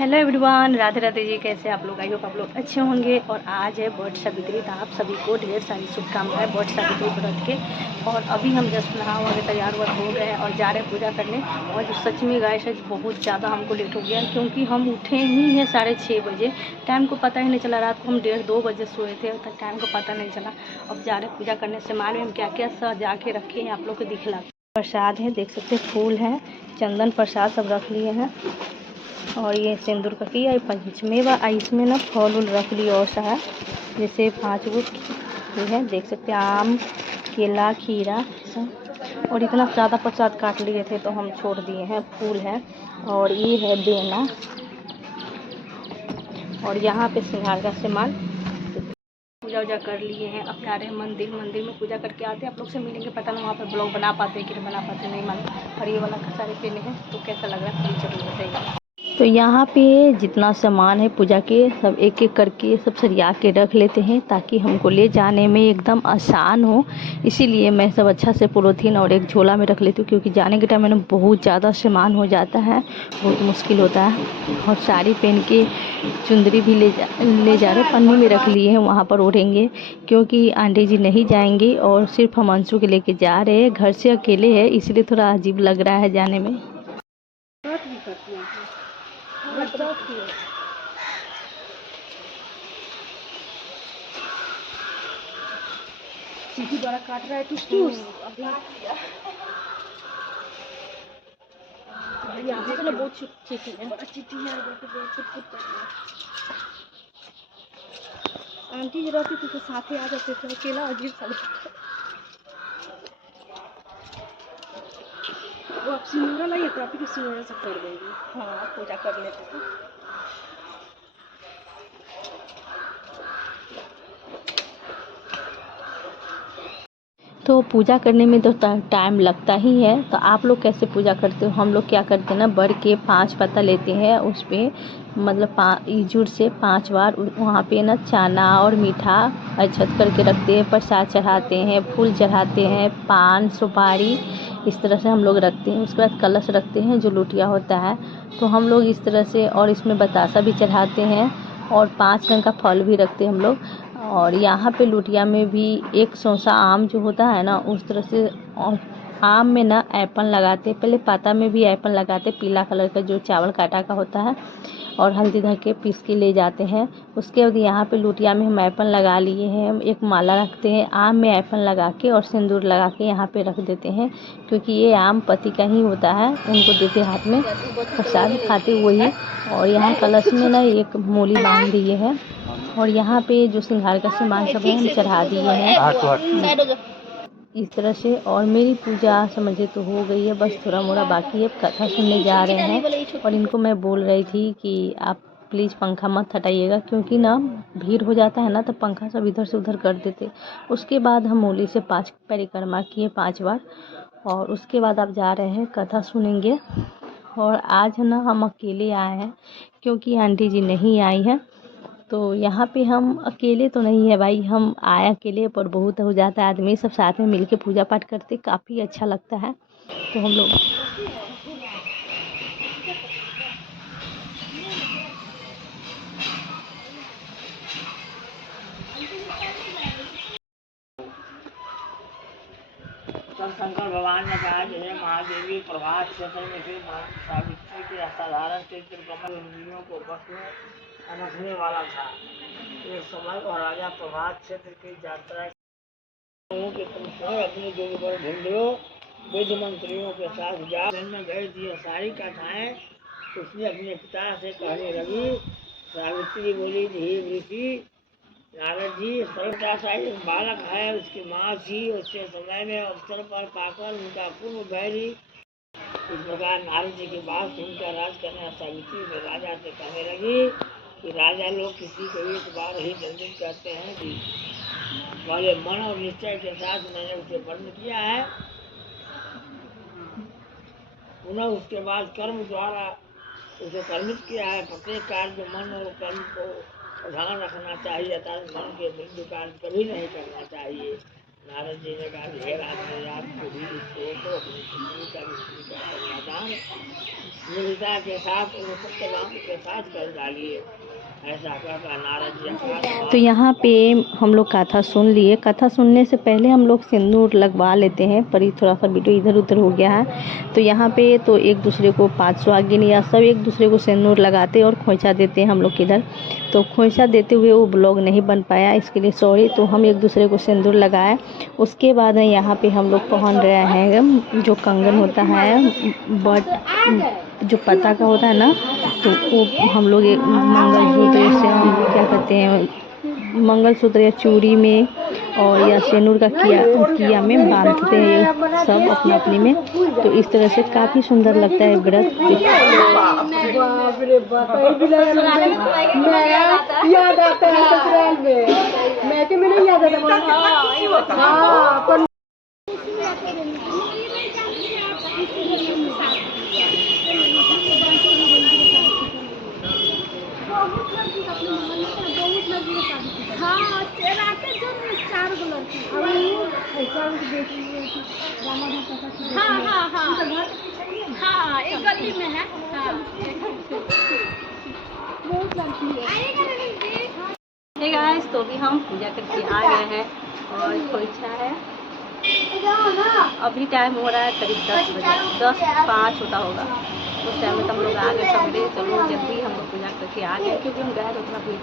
Hello everyone, Radhe Radhe ji. कैसे आप लोग? आई होप आप लोग अच्छे होंगे। और आज है वट सावित्री, तो आप सभी को ढेर सारी शुभकामनाएं वट सावित्री व्रत के। और अभी हम जस्ट नहा हुआ के तैयार हुआ हो गए हैं और जा रहे हैं पूजा करने। और जो सच में गाइस सच बहुत ज़्यादा हमको लेट हो गया, क्योंकि हम उठे ही हैं 6:30 बजे। टाइम को पता ही नहीं चला। रात को हम 1:30-2 बजे सोए थे, तो टाइम को पता नहीं चला। अब जा रहे हैं पूजा करने से। मालूम हम क्या क्या सजा के रखे हैं, आप लोग को दिखला। प्रसाद है, देख सकते हैं, फूल है, चंदन प्रसाद सब रख लिए हैं। और ये सिंदूर का किया पंचमेवा। इसमें ना फल उल रख लिया और सा है, जैसे 5 गो ये है, देख सकते हैं, आम, केला, खीरा सब। और इतना ज़्यादा प्रसाद काट लिए थे तो हम छोड़ दिए हैं। फूल है और ये है बेना। और यहाँ पे श्रृंगार का सामान। पूजा वूजा कर लिए हैं, अब जा रहे हैं मंदिर में पूजा करके आते हैं। आप लोग से मिलेंगे। पता नहीं वहाँ पर ब्लॉग बना पाते कि नहीं बना पाते, नहीं मालूम। और ये वाला सारे पेने हैं, तो कैसा लग रहा है प्लीज़ जरूर बताइए। तो यहाँ पे जितना सामान है पूजा के, सब एक एक करके सब सरिया के रख लेते हैं, ताकि हमको ले जाने में एकदम आसान हो। इसीलिए मैं सब अच्छा से पॉलीथीन और एक झोला में रख लेती हूँ, क्योंकि जाने के टाइम में बहुत ज़्यादा सामान हो जाता है, बहुत मुश्किल होता है। और साड़ी पहन के चुंदरी भी ले जा रहे पन्नी में रख लिए हैं, वहाँ पर ओढ़ेंगे, क्योंकि आंटी जी नहीं जाएंगे और सिर्फ हम अंशु के लेके जा रहे हैं। घर से अकेले है, इसलिए थोड़ा अजीब लग रहा है जाने में। चीटी बड़ा काट रहा है, टूस अभी यहाँ पे ना बहुत चीटी है, बड़ा चीटी है, छुट कर रहा है। आंटी जी रहती तो साथ ही आ जाते थे, अकेला अजीब सा लगता। वो आप सिंदूरा लाइए तो आप ही सिंदूरा सब कर देंगे। हाँ, पूजा कर लेते थे। तो पूजा करने में तो टाइम लगता ही है। तो आप लोग कैसे पूजा करते हो? हम लोग क्या करते हैं ना, बढ़ के 5 पत्ता लेते हैं, उस पर मतलब इजुड़ से 5 बार वहाँ पे ना चना और मीठा अक्षत करके रखते हैं, प्रसाद चढ़ाते हैं, फूल चढ़ाते हैं, पान सुपारी, इस तरह से हम लोग रखते हैं। उसके बाद कलश रखते हैं, जो लुटिया होता है, तो हम लोग इस तरह से। और इसमें बतासा भी चढ़ाते हैं और 5 रंग का फल भी रखते हैं हम लोग। और यहाँ पे लुटिया में भी एक सौंसा आम जो होता है ना, उस तरह से आम में ना एप्पल लगाते, पहले पाता में भी एप्पल लगाते, पीला कलर का जो चावल काटा का होता है, और हल्दी धर के पीस के ले जाते हैं। उसके बाद यहाँ पे लुटिया में हम एप्पल लगा लिए हैं, एक माला रखते हैं, आम में एप्पल लगा के और सिंदूर लगा के यहाँ पे रख देते हैं, क्योंकि ये आम पति का ही होता है, उनको देते हाथ में, प्रसाद खाते वही। और यहाँ कलश में ना एक मूली बांध दिए है। और यहाँ पे जो श्रृंगार का सामान सब है हम चढ़ा दिए हैं इस तरह से। और मेरी पूजा समझे तो हो गई है, बस थोड़ा मोड़ा बाकी है। कथा सुनने जा रहे हैं। और इनको मैं बोल रही थी कि आप प्लीज़ पंखा मत हटाइएगा, क्योंकि ना भीड़ हो जाता है ना, तो पंखा सब इधर से उधर कर देते। उसके बाद हम मूली से 5 परिक्रमा किए 5 बार। और उसके बाद आप जा रहे हैं, कथा सुनेंगे। और आज ना हम अकेले आए हैं, क्योंकि आंटी जी नहीं आई है। तो यहाँ पे हम अकेले तो नहीं है भाई, हम आए अकेले, पर बहुत हो जाता है आदमी सब साथ में मिलके पूजा पाठ करते, काफ़ी अच्छा लगता है। तो हम लोग तब शंकर भगवान ने कहा कि हे महादेवी, प्रभात क्षेत्र में फिर सावित्री के असाधारण चरित्र कमल इंद्रियों को बस में अनसने वाला था। एक समय और राजा प्रभात क्षेत्र की यात्रा के तुम अपने जो ढूंढो वेद मंत्रियों के साथ जा में गई थी। सारी कथाएं उसने अपने पिता से कहने लगी। सावित्री बोली, हे ऋषि नारद जी, सरलता सा एक बालक है, उसकी माँ थी, उसके समय में अवसर पर पाकर उनका पूर्व बैरी। इस प्रकार नारद जी की बात सुनकर राजकन्या सावित्री ने राजा से कहने लगी कि राजा लोग किसी को एक बार ही जन्म करते हैं कि पहले मन और निश्चय के साथ मैंने उसे वर्ण किया है, पुनः उसके बाद कर्म द्वारा उसे कर्मित किया है। प्रत्येक कार्य मन और कर्म को ध्यान रखना चाहिए, अर्थात मन के बिंदु कार्य कभी नहीं करना चाहिए। नारद जी ने कहा, हे राजन, आप पूरी ईश्वर को अपनी पत्नी का विष्णु का कन्यादान मिलता के साथ उन सत्यवान के साथ कर डालिए। ऐसा कहकर नारद जी तो यहाँ पे हम लोग कथा सुन लिए। कथा सुनने से पहले हम लोग सिंदूर लगवा लेते हैं, पर ये थोड़ा सा वीडियो इधर उधर हो गया है। तो यहाँ पे तो एक दूसरे को 5 सुहागिन या सब एक दूसरे को सिंदूर लगाते और खोंचा देते हैं हम लोग किधर। तो खोंचा देते हुए वो ब्लॉग नहीं बन पाया, इसके लिए सॉरी। तो हम एक दूसरे को सिंदूर लगाए। उसके बाद यहाँ पे हम लोग पहन रहे हैं जो कंगन होता है, बट जो पता का होता है ना, तो वो हम लोग एक मंगलसूत्र से हम क्या कहते हैं, मंगलसूत्र या चूड़ी में और या सिंदूर का किया में बांधते हैं सब अपना अपनी में। तो इस तरह से काफ़ी सुंदर लगता है व्रत। याद आता है ससुराल में, मैं के नहीं याद आता। हाँ, एक गली में है। हे गाइस, तो भी हम पूजा करके आ गए हैं और खोइछा है। अभी टाइम हो रहा है करीब 10 बजे, 10:05 होता होगा। उस टाइम में तो हम लोग आ गए सवेरे। चलो जल्दी हम लोग पूजा करके आ गए, क्योंकि हम गए तो उतना भीड़।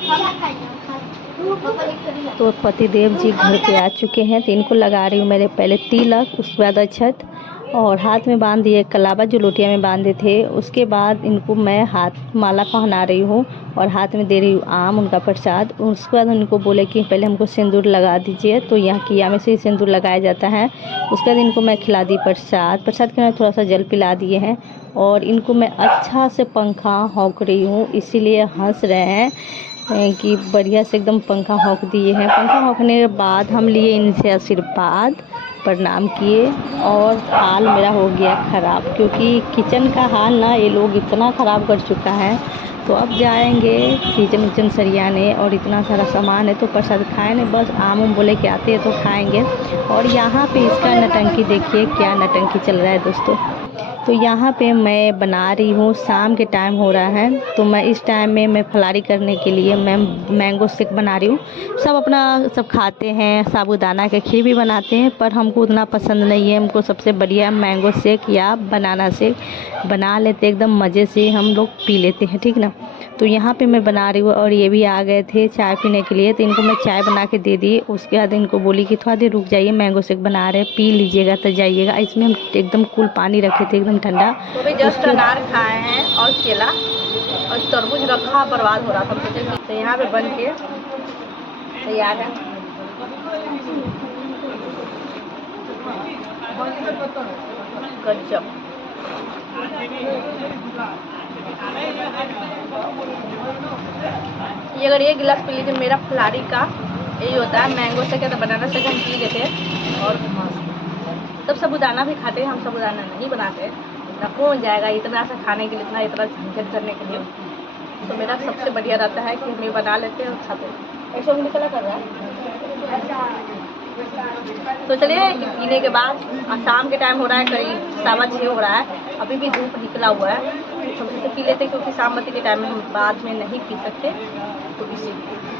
तो पतिदेव जी घर पे आ चुके हैं। तो इनको लगा रही हूँ मेरे पहले तिलक, उसके बाद अक्षत और हाथ में बांध दिए कलावा जो लोटिया में बांधे थे। उसके बाद इनको मैं हाथ माला पहना रही हूँ और हाथ में दे रही हूँ आम, उनका प्रसाद। उसके बाद उनको बोले कि पहले हमको सिंदूर लगा दीजिए। तो यहाँ किया में से ही सिंदूर लगाया जाता है। उसके बाद इनको मैं खिला दी प्रसाद के बाद थोड़ा सा जल पिला दिए हैं। और इनको मैं अच्छा से पंखा हौंक रही हूँ, इसीलिए हंस रहे हैं कि बढ़िया से एकदम पंखा हौंक दिए हैं। पंखा हौंकने के बाद हम लिए इनसे आशीर्वाद, प्रणाम किए। और हाल मेरा हो गया ख़राब, क्योंकि किचन का हाल ना ये लोग इतना ख़राब कर चुका है। तो अब जाएंगे किचन सरियाने, और इतना सारा सामान है तो प्रसाद खाए नहीं, बस आम बोले कि आते हैं तो खाएंगे। और यहाँ पे इसका नटंकी देखिए, क्या नटंकी चल रहा है दोस्तों। तो यहाँ पे मैं बना रही हूँ, शाम के टाइम हो रहा है। तो मैं इस टाइम में मैं फलारी करने के लिए मैं मैंगो शेक बना रही हूँ। सब खाते हैं, साबूदाना के खीर भी बनाते हैं, पर हमको उतना पसंद नहीं है। हमको सबसे बढ़िया मैंगो शेक या बनाना शेक बना लेते, एकदम मज़े से हम लोग पी लेते हैं, ठीक ना। तो यहाँ पे मैं बना रही हूँ और ये भी आ गए थे चाय पीने के लिए। तो इनको मैं चाय बना के दे दी। उसके बाद इनको बोली कि थोड़ा देर रुक जाइए, मैंगो शेक बना रहे, पी लीजिएगा तो जाइएगा। इसमें हम एकदम कूल पानी रखे थे, एकदम ठंडा। तो भी जस्ट अनार खाए हैं और केला और तरबूज रखा, बर्बाद हो रहा था। तो यहाँ पे बन के तैयार है। गजब। ये अगर एक गिलास पी लीजिए, मेरा फलारी का यही होता है। मैंगो शेक या तो बनाना शेक हम पी लेते हैं। और तब साबूदाना भी खाते हैं, हम साबूदाना नहीं बनाते। इतना कौन जाएगा इतना सा खाने के लिए, इतना झंझट करने के लिए। तो मेरा सबसे बढ़िया रहता है कि हम ये बना लेते हैं और खाते हैं। ऐसा निकला कर रहा है। तो चलिए पीने के बाद शाम के टाइम हो रहा है, करीब 6:15 हो रहा है। अभी भी धूप निकला हुआ है। हम पी लेते, क्योंकि शाम बत्ती के टाइम में हम बाद में नहीं पी सकते, तो इसीलिए